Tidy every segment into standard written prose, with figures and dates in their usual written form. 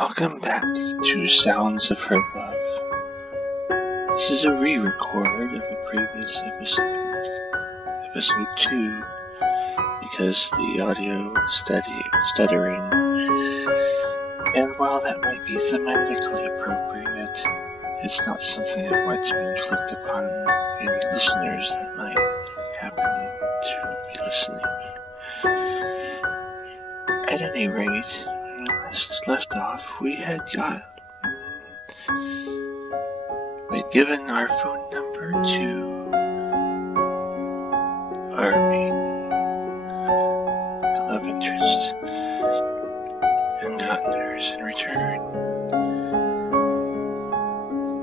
Welcome back to Sounds of Her Love. This is a re-record of a previous episode, episode 2, because the audio is stuttering, and while that might be thematically appropriate, it's not something I want to inflict upon any listeners that might happen to be listening. At any rate, when we last left off, we'd given our phone number to our main love interest and gotten hers in return.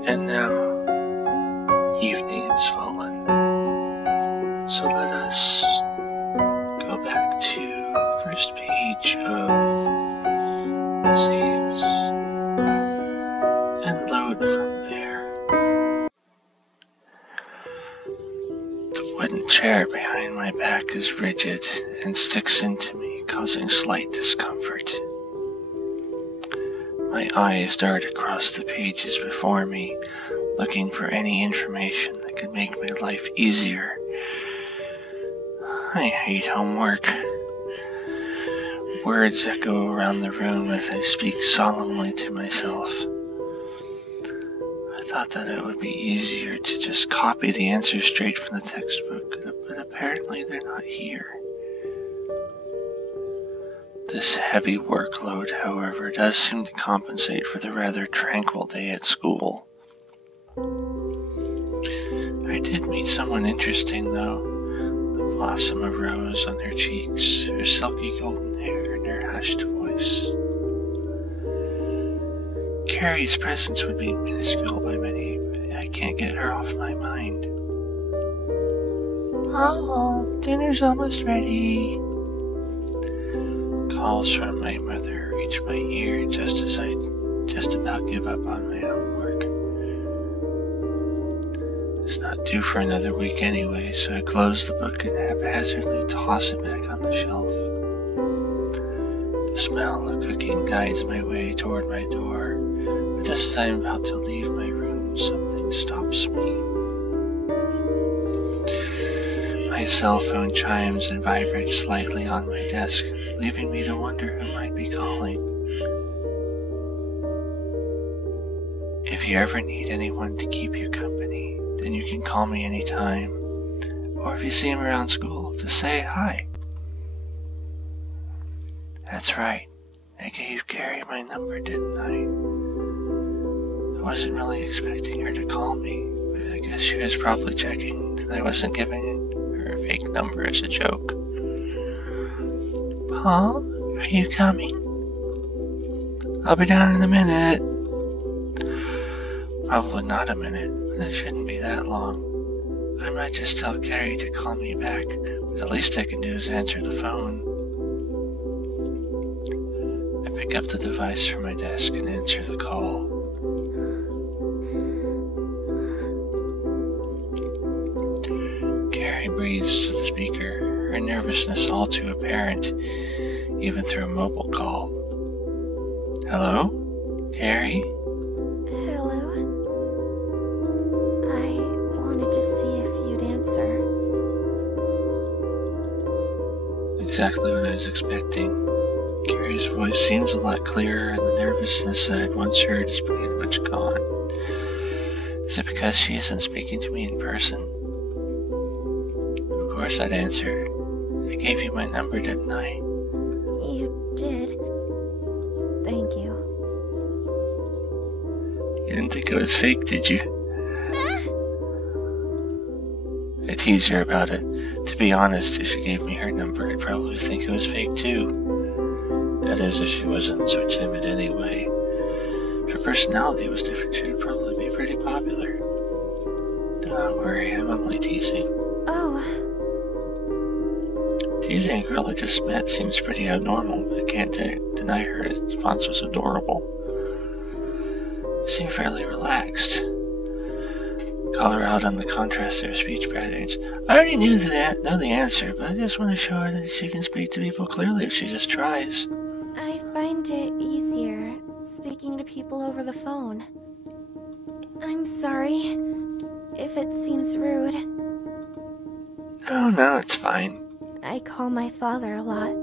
And now, evening has fallen. So let us go back to the first page of saves and load from there. The wooden chair behind my back is rigid and sticks into me, causing slight discomfort. My eyes dart across the pages before me, looking for any information that could make my life easier. I hate homework. Words echo around the room as I speak solemnly to myself. I thought that it would be easier to just copy the answers straight from the textbook, but apparently they're not here. This heavy workload, however, does seem to compensate for the rather tranquil day at school. I did meet someone interesting, though. The blossom of rose on her cheeks, her silky golden hair, and her hushed voice. Carrie's presence would be minuscule by many, but I can't get her off my mind. Oh, dinner's almost ready. Calls from my mother reach my ear just as I just about give up on my homework. It's not due for another week anyway, so I close the book and haphazardly toss it back on the shelf. The smell of cooking guides my way toward my door, but just as I am about to leave my room, something stops me. My cell phone chimes and vibrates slightly on my desk, leaving me to wonder who might be calling. If you ever need anyone to keep you company, then you can call me anytime. Or if you see him around school, just say hi. That's right. I gave Carrie my number, didn't I? I wasn't really expecting her to call me, but I guess she was probably checking that I wasn't giving her a fake number as a joke. Paul, are you coming? I'll be down in a minute. Probably not a minute, but it shouldn't be that long. I might just tell Carrie to call me back, but the least I can do is answer the phone. I pick up the device from my desk and answer the call. Carrie breathes to the speaker, her nervousness all too apparent, even through a mobile call. Hello? Carrie? Hello? I wanted to see if you'd answer. Exactly what I was expecting. Carrie's voice seems a lot clearer, and the nervousness I had once heard is pretty much gone. Is it because she isn't speaking to me in person? Of course I'd answer. I gave you my number, didn't I? You did. Thank you. You didn't think it was fake, did you? I tease her about it. To be honest, if she gave me her number, I'd probably think it was fake too. That is, if she wasn't so timid anyway. If her personality was different, she would probably be pretty popular. Don't worry, I'm only teasing. Oh. Teasing a girl I just met seems pretty abnormal, but I can't deny her response was adorable. She seemed fairly relaxed. Call her out on the contrast of her speech patterns. I already know the answer, but I just want to show her that she can speak to people clearly if she just tries. I find it easier speaking to people over the phone. I'm sorry if it seems rude. Oh, no, it's fine. I call my father a lot.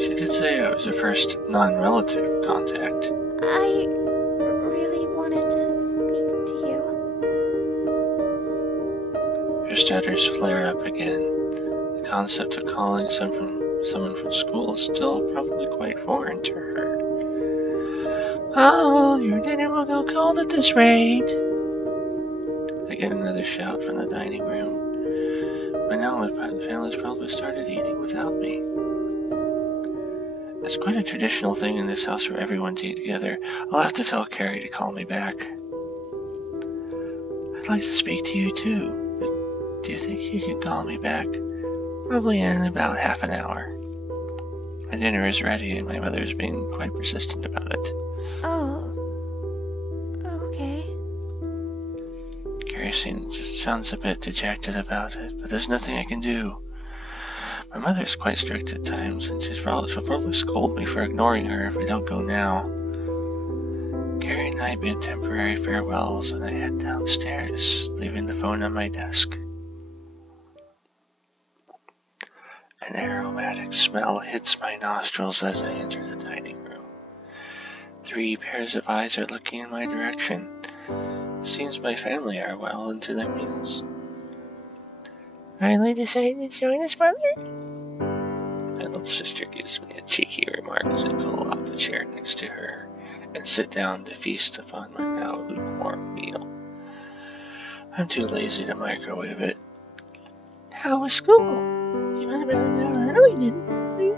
She did say I was her first non-relative contact. I really wanted to speak to you. Her stutters flare up again. The concept of calling someone from school is still probably quite foreign to her. Oh, your dinner will go cold at this rate. I get another shout from the dining room. By now, my family's probably started eating without me. It's quite a traditional thing in this house for everyone to eat together. I'll have to tell Ceri to call me back. I'd like to speak to you too, but do you think you can call me back? Probably in about half an hour. My dinner is ready and my mother is being quite persistent about it. Oh, okay. Ceri sounds a bit dejected about it, but there's nothing I can do. My mother's quite strict at times, and she'll probably scold me for ignoring her if I don't go now. Ceri and I bid temporary farewells, and I head downstairs, leaving the phone on my desk. An aromatic smell hits my nostrils as I enter the dining room. 3 pairs of eyes are looking in my direction. It seems my family are well into their meals. Finally decided to join us, brother? My little sister gives me a cheeky remark as I pull out the chair next to her and sit down to feast upon my now lukewarm meal. I'm too lazy to microwave it. How was school? You went about an hour early, didn't you?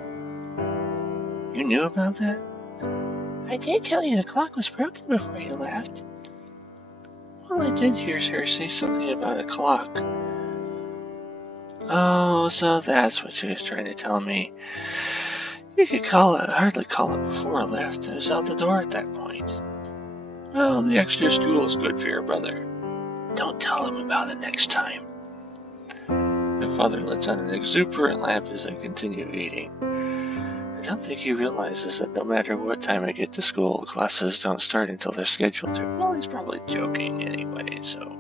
You knew about that? I did tell you the clock was broken before you left. Well, I did hear her say something about a clock. Oh, so that's what she was trying to tell me. You could hardly call it before I left. I was out the door at that point. Well, the extra stool is good for your brother. Don't tell him about it next time. My father lets on an exuberant laugh as I continue eating. I don't think he realizes that no matter what time I get to school, classes don't start until they're scheduled to. Well, he's probably joking anyway, so.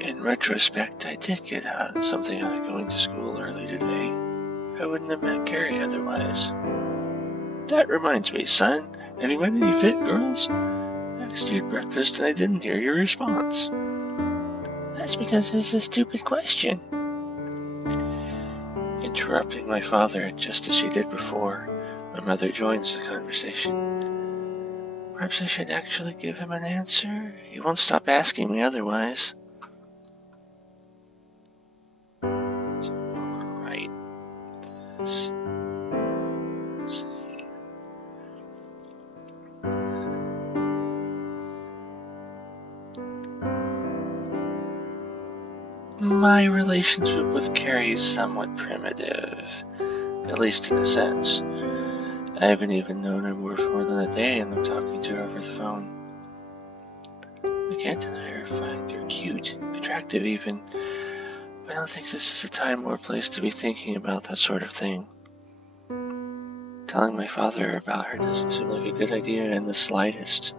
In retrospect, I did get something out of going to school early today. I wouldn't have met Ceri otherwise. That reminds me, son. Have you met any fit girls? I asked you at breakfast and I didn't hear your response. That's because it's a stupid question. Interrupting my father just as she did before, my mother joins the conversation. Perhaps I should actually give him an answer. He won't stop asking me otherwise. Let's overwrite this. Let's see. My relationship with Ceri is somewhat primitive, at least in a sense. I haven't even known her for more than a day and I'm talking to her over the phone. I can't deny her, find her cute, attractive even, but I don't think this is a time or place to be thinking about that sort of thing. Telling my father about her doesn't seem like a good idea in the slightest.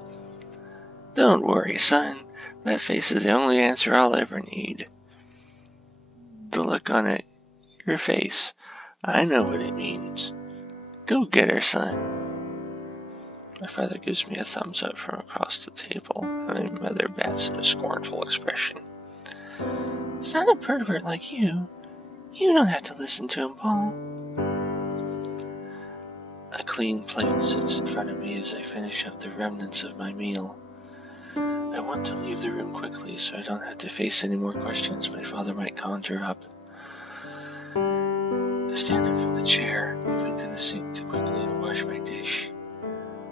Don't worry, son. That face is the only answer I'll ever need. The look on your face, I know what it means. Go get her, son. My father gives me a thumbs up from across the table, and my mother bats in a scornful expression. It's not a pervert like you. You don't have to listen to him, Paul. A clean plate sits in front of me as I finish up the remnants of my meal. I want to leave the room quickly so I don't have to face any more questions my father might conjure up. I stand up from the chair, moving to the sink to quickly wash my dish.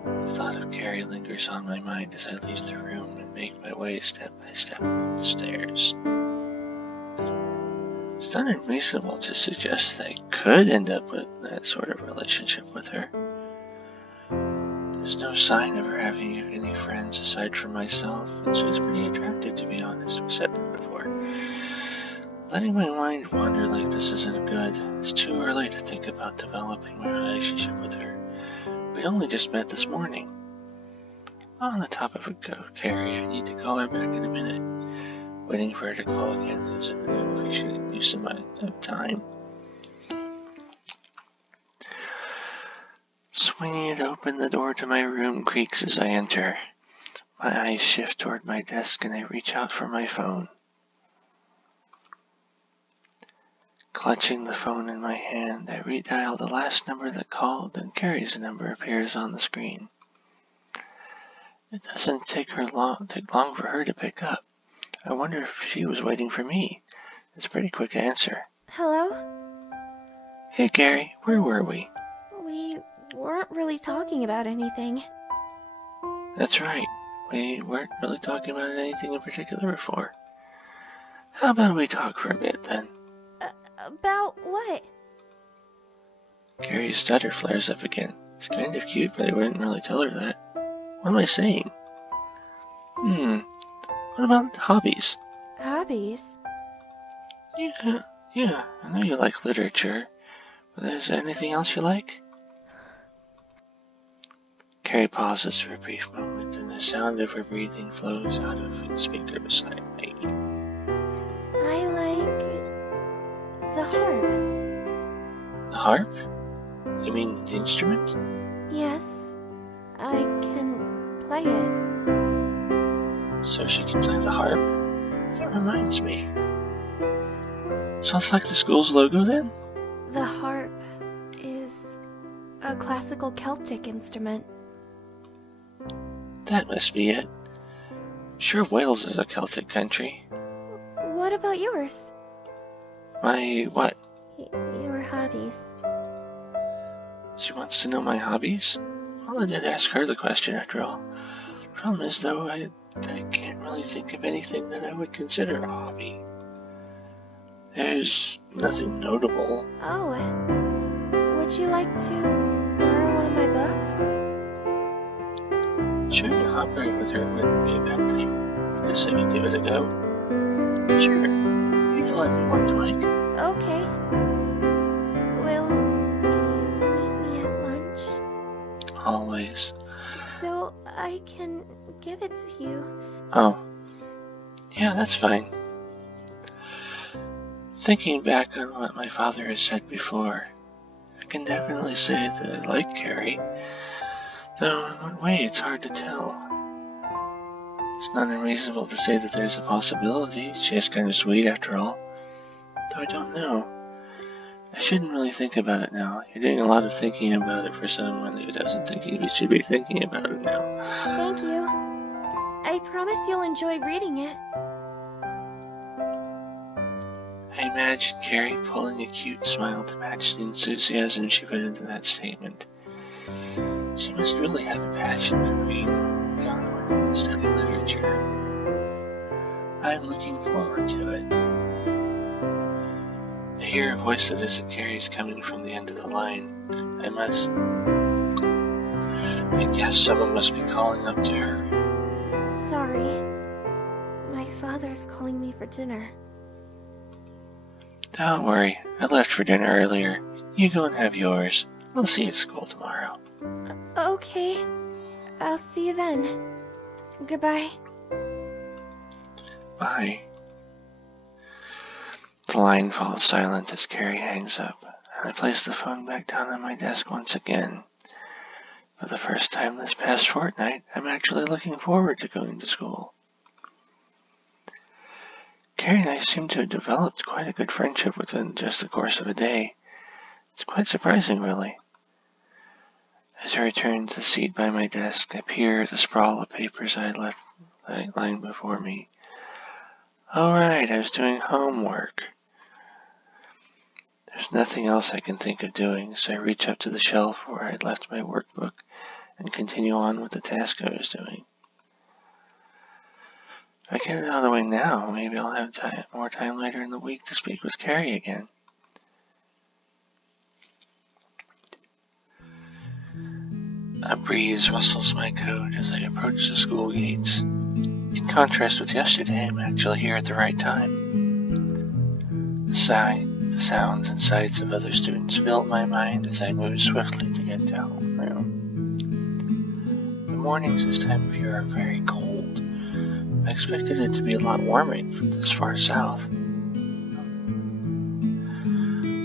The thought of Ceri lingers on my mind as I leave the room and make my way step by step up the stairs. It's not unreasonable to suggest that I could end up with that sort of relationship with her. There's no sign of her having any friends aside from myself, and she's pretty attractive, to be honest. We've said that before. Letting my mind wander like this isn't good. It's too early to think about developing my relationship with her. We only just met this morning. On the topic of Ceri, I need to call her back in a minute. Waiting for her to call again isn't an efficient use of my time. Swinging it open, the door to my room creaks as I enter. My eyes shift toward my desk and I reach out for my phone. Clutching the phone in my hand, I redial the last number that called, and Ceri's number appears on the screen. It doesn't take long for her to pick up. I wonder if she was waiting for me. It's a pretty quick answer. Hello? Hey Ceri, where were we? We weren't really talking about anything. That's right. We weren't really talking about anything in particular before. How about we talk for a bit then? About what? Ceri's stutter flares up again. It's kind of cute, but I wouldn't really tell her that. What am I saying? What about hobbies? Hobbies? Yeah, I know you like literature, but is there anything else you like? Ceri pauses for a brief moment, and the sound of her breathing flows out of its speaker beside me. I like the harp. The harp? You mean the instrument? Yes, I can play it. So she can play the harp? That reminds me. So it's like the school's logo then? The harp is a classical Celtic instrument. That must be it. Sure, Wales is a Celtic country. What about yours? My what? Your hobbies. She wants to know my hobbies? Well, I did ask her the question after all. The problem is, though, I can't really think of anything that I would consider a hobby. There's nothing notable. Oh, would you like to borrow one of my books? Sure, to cooperate with her wouldn't be a bad thing. I guess I could give it a go. Sure, you can let me what you like. Okay. Will you meet me at lunch? Always. So I can give it to you. Oh. Yeah, that's fine. Thinking back on what my father has said before, I can definitely say that I like Ceri, though in what way it's hard to tell. It's not unreasonable to say that there's a possibility. She is kind of sweet after all, though I don't know. I shouldn't really think about it now. You're doing a lot of thinking about it for someone who doesn't think he should be thinking about it now. Thank you. I promise you'll enjoy reading it. I imagined Ceri pulling a cute smile to match the enthusiasm she put into that statement. She must really have a passion for reading, beyond wanting to study literature. I'm looking forward to it. I hear a voice that isn't Ceri's coming from the end of the line. I guess someone must be calling up to her. Sorry. My father's calling me for dinner. Don't worry, I left for dinner earlier. You go and have yours. I'll see you at school tomorrow. Okay. I'll see you then. Goodbye. Bye. The line falls silent as Ceri hangs up, and I place the phone back down on my desk once again. For the first time this past fortnight, I'm actually looking forward to going to school. Ceri and I seem to have developed quite a good friendship within just the course of a day. It's quite surprising, really. As I return to the seat by my desk, I peer at the sprawl of papers I had left lying before me. Oh right, I was doing homework. There's nothing else I can think of doing, so I reach up to the shelf where I had left my workbook and continue on with the task I was doing. If I get it out of the way now, maybe I'll have more time later in the week to speak with Ceri again. A breeze rustles my coat as I approach the school gates. In contrast with yesterday, I'm actually here at the right time. The sounds and sights of other students filled my mind as I moved swiftly to get to homeroom. The mornings this time of year are very cold. I expected it to be a lot warmer from this far south.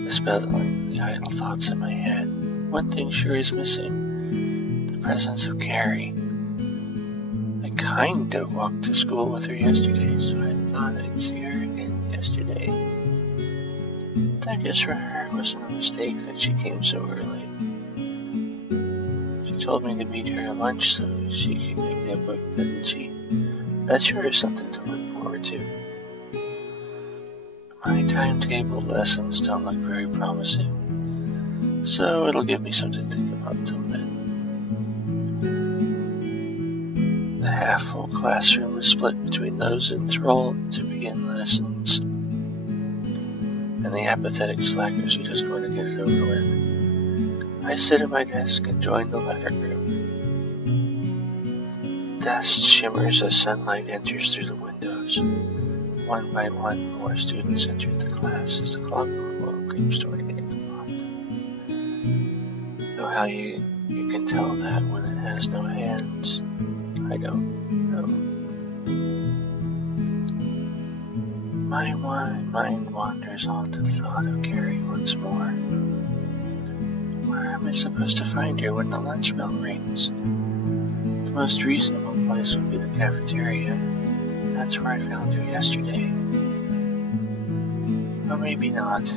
Dispelling the idle thoughts in my head, one thing sure is missing: the presence of Ceri. I kind of walked to school with her yesterday, so I thought I'd see her again yesterday. I guess for her it wasn't a mistake that she came so early. She told me to meet her at lunch so she could make me a book, didn't she? That sure is something to look forward to. My timetable lessons don't look very promising, so it'll give me something to think about until then. The half-full classroom is split between those enthralled to begin lessons and the apathetic slackers who just want to get it over with. I sit at my desk and join the latter group. Dust shimmers as sunlight enters through the windows. One by one, more students enter the class as the clock creeps toward 8 o'clock. Know how you can tell that when it has no hands? I don't know. My mind wanders on to the thought of Ceri once more. Where am I supposed to find her when the lunch bell rings? The most reasonable place would be the cafeteria. That's where I found her yesterday. Or maybe not.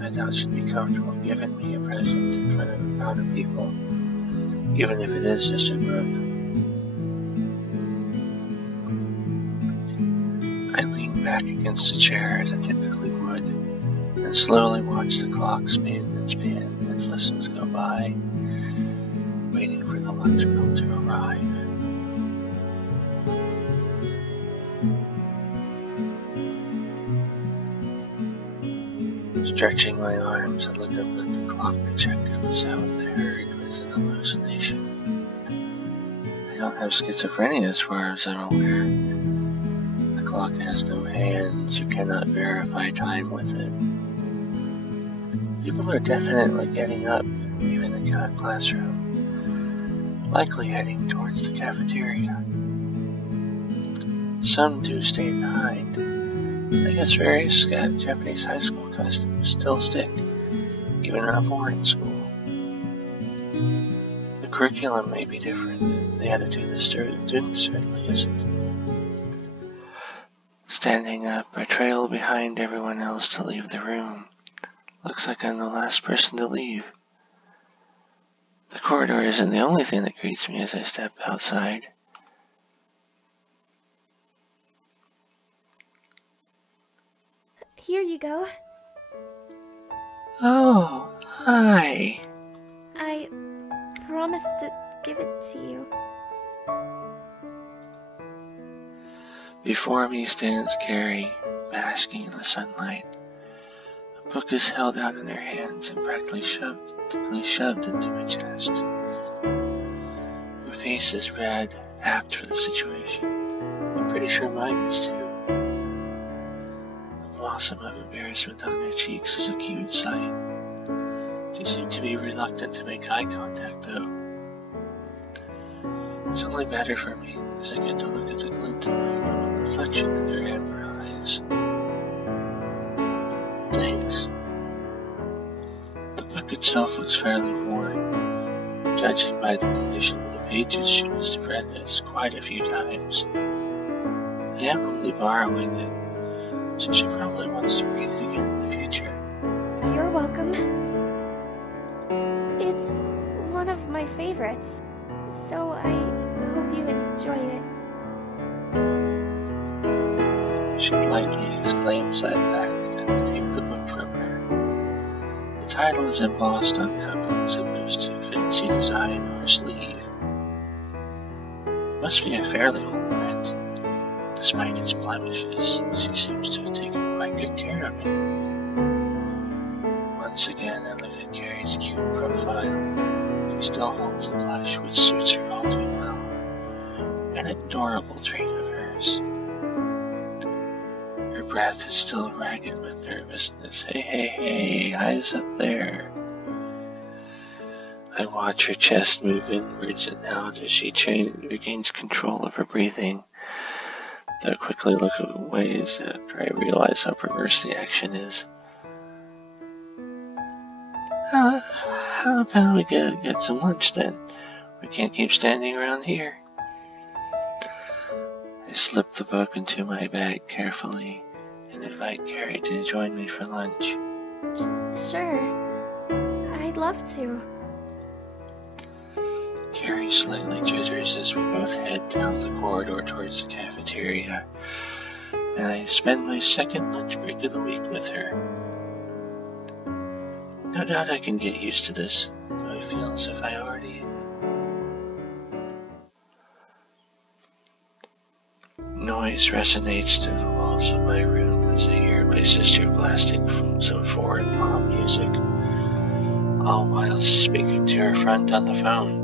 I doubt she'd be comfortable giving me a present in front of a crowd of people, even if it is just a book. I lean back against the chair as I typically would, and slowly watch the clock spin and spin as lessons go by, waiting for the lunch bell to arrive. Stretching my arms, I look up at the clock to check if the sound I heard was an hallucination. I don't have schizophrenia as far as I'm aware. The clock has no hands. You cannot verify time with it. People are definitely getting up and leaving the classroom, likely heading towards the cafeteria. Some do stay behind. I guess various Japanese high school customs still stick, even in a foreign school. The curriculum may be different. The attitude of the students certainly isn't. Standing up, I trail behind everyone else to leave the room. Looks like I'm the last person to leave. The corridor isn't the only thing that greets me as I step outside. Here you go. Oh, hi. I promised to give it to you. Before me stands Ceri, basking in the sunlight. A book is held out in her hands and practically shoved into my chest. Her face is red, apt for the situation. I'm pretty sure mine is too. The blossom of embarrassment on her cheeks is a cute sight. She seemed to be reluctant to make eye contact, though. It's only better for me, as I get to look at the glint of my own reflection in her amber eyes. Thanks. The book itself looks fairly worn. Judging by the condition of the pages, she must have read it quite a few times. I am only borrowing it, so she probably wants to read it again in the future. You're welcome. It's one of my favorites, so I hope you enjoy it. She politely exclaims that fact, and I take the book from her. The title is embossed on cover as opposed to fancy design or sleeve. It must be a fairly old print. Despite its blemishes, she seems to have taken quite good care of it. Once again, I look at Ceri's cute profile. She still holds a blush which suits her all too well. An adorable trait of hers. Her breath is still ragged with nervousness. Hey, hey, hey, eyes up there. I watch her chest move inwards and out as she regains control of her breathing. Though I quickly look away after I realize how perverse the action is. How about we get some lunch then? We can't keep standing around here. I slip the book into my bag carefully and invite Ceri to join me for lunch. Sure. I'd love to. Ceri slightly jitters as we both head down the corridor towards the cafeteria, and I spend my second lunch break of the week with her. No doubt I can get used to this, though I feel as if I already am. Noise resonates through the walls of my room as I hear my sister blasting some foreign pop music, all while speaking to her friend on the phone.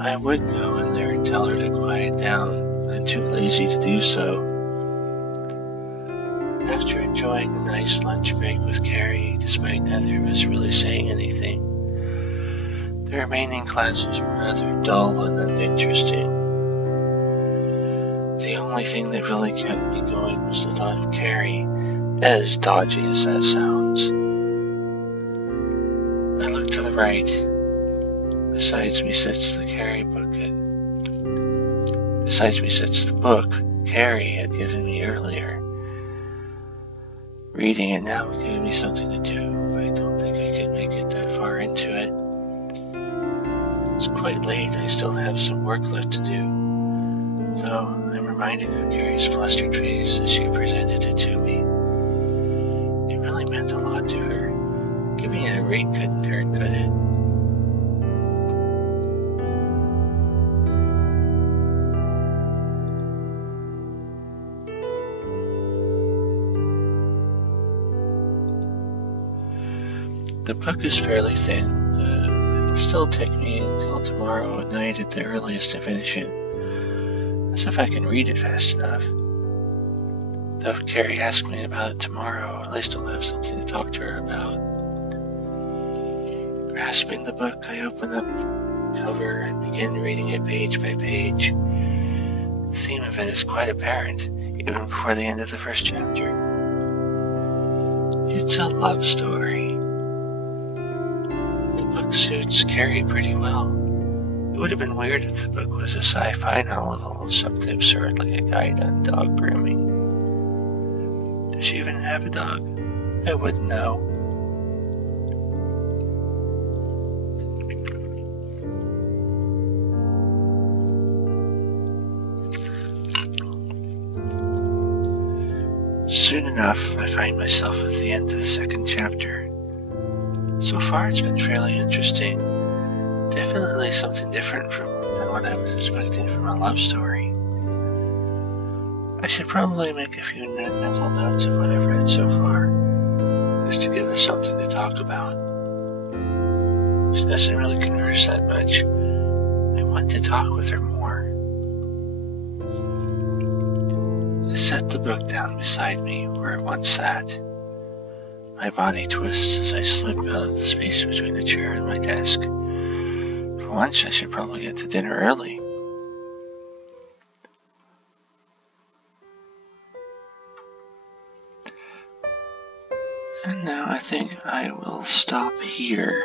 I would go in there and tell her to quiet down, but I'm too lazy to do so. After enjoying a nice lunch break with Ceri, despite neither of us really saying anything, the remaining classes were rather dull and uninteresting. The only thing that really kept me going was the thought of Ceri, as dodgy as that sounds. I look to the right. Beside me sits the book Ceri had given me earlier. Reading it now would give me something to do, but I don't think I could make it that far into it. It's quite late, I still have some work left to do, though I'm reminded of Ceri's flustered face as she presented it to me. It really meant a lot to her. Giving it a rate couldn't hurt, could it? The book is fairly thin. It'll still take me until tomorrow at night at the earliest to finish it. As if I can read it fast enough. Though if Ceri asks me about it tomorrow, at least I'll have something to talk to her about. Grasping the book, I open up the cover and begin reading it page by page. The theme of it is quite apparent, even before the end of the first chapter. It's a love story. The book suits Ceri pretty well. It would have been weird if the book was a sci-fi novel or something absurd like a guide on dog grooming. Does she even have a dog? I wouldn't know. Soon enough, I find myself at the end of the second chapter. So far, it's been fairly interesting. Definitely something different than what I was expecting from a love story. I should probably make a few mental notes of what I've read so far, just to give us something to talk about. She doesn't really converse that much. I want to talk with her more. I set the book down beside me where it once sat. My body twists as I slip out of the space between the chair and my desk. For once, I should probably get to dinner early. And now I think I will stop here.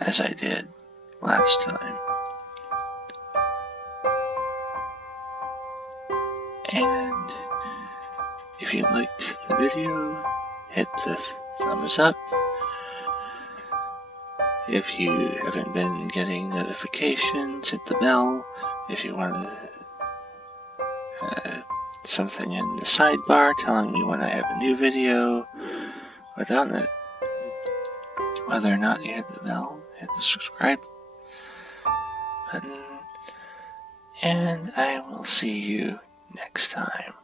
As I did last time. And if you liked the video, hit the thumbs up. If you haven't been getting notifications, hit the bell. If you want something in the sidebar telling me when I have a new video, whether or not you hit the bell, hit the subscribe button, and I will see you next time.